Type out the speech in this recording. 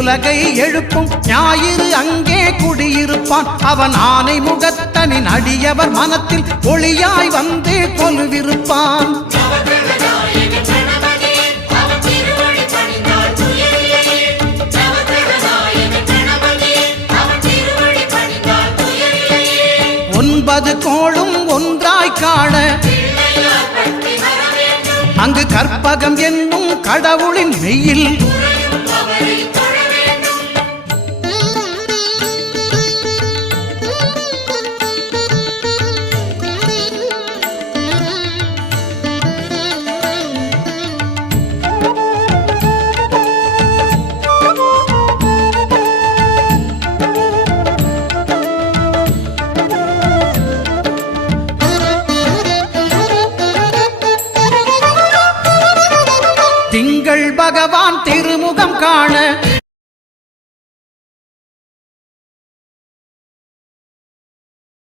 உலகை எழுப்பும் ஞாயிறு அங்கே குடியிருப்பான். அவன் ஆனை முகத்தனின் அடியவர் மனத்தில் ஒளியாய் வந்து கொலுவிருப்பான். ஒன்பது கோளும் ஒன்றாய் காண அங்கு கற்பகம் என்னும் கடவுளின் மெய்யில் திங்கள் பகவான் திருமுகம் காண